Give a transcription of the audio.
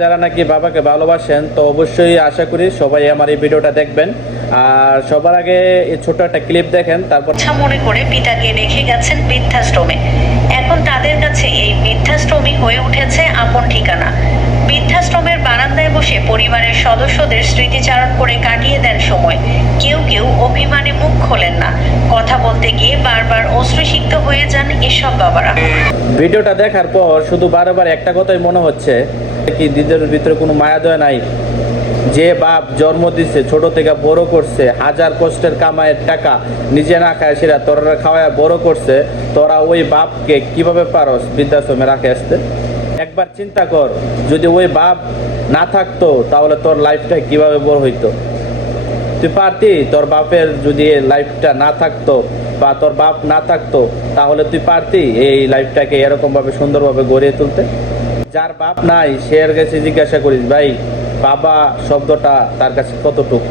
যারা নাকি বাবাকে ভালোবাসেন তো অবশ্যই আশা করি সবাই আমার এই ভিডিওটা দেখবেন। আর সবার আগে এই ছোট একটা ক্লিপ দেখেন, তারপর ইচ্ছা মনে করে পিতাকে রেখে গেছেন বৃদ্ধাশ্রমে। এখন তাদের কাছে এই বৃদ্ধাশ্রমই হয়ে উঠেছে আপন ঠিকানা। বৃদ্ধাশ্রমের বারান্দায় বসে পরিবারের সদস্যদের স্মৃতিচারণ করে কাটিয়ে দেন সময়। কেউ কেউ অভিমানে মুখ খোলেন না, কথা বলতে গিয়ে বারবার অশ্রুসিক্ত হয়ে যান এসব বাবারা। ভিডিওটা দেখার পর শুধু বারবার একটা কথাই মনে হচ্ছে, কি দিদের ভিতরে কোনো মায়া দয়া নাই? যে বাপ জন্ম দিচ্ছে, ছোট থেকে বড় করছে, হাজার কষ্টের কামাইয়ের টাকা নিজে না খায় সেটা তোরা খাওয়ায় বড় করছে, তোরা ওই বাপকে কিভাবে পারস বৃদ্ধাশ্রমে রাখে আসতে? একবার চিন্তা কর, যদি ওই বাপ না থাকতো তাহলে তোর লাইফটা কিভাবে বড় হইতো? তুই পারতি? তোর বাপের যদি লাইফটা না থাকতো বা তোর বাপ না থাকতো তাহলে তুই পারতি এই লাইফটাকে এরকম ভাবে সুন্দরভাবে গড়িয়ে তুলতে? যার বাপ নাই সে এর কাছে জিজ্ঞাসা করিস, ভাই বাবা শব্দটা তার কাছে কতটুকু?